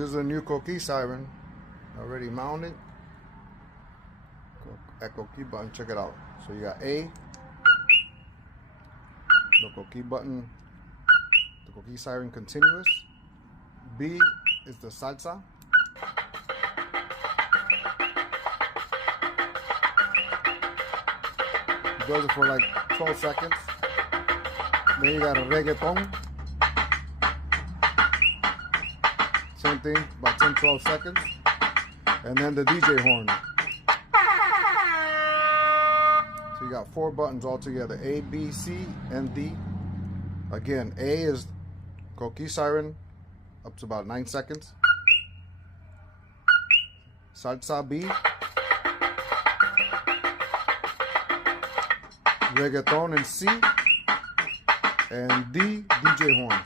This is a new Coqui Siren, already mounted. At Coqui button, check it out. So you got A, the Coqui button, the Coqui Siren continuous. B is the salsa. It does it for like 12 seconds. Then you got a reggaeton. Same thing, about 10-12 seconds. And then the DJ horn. So you got 4 buttons all together. A, B, C, and D. Again, A is Coqui Siren, up to about 9 seconds. Salsa B. Reggaeton and C. And D, DJ horn.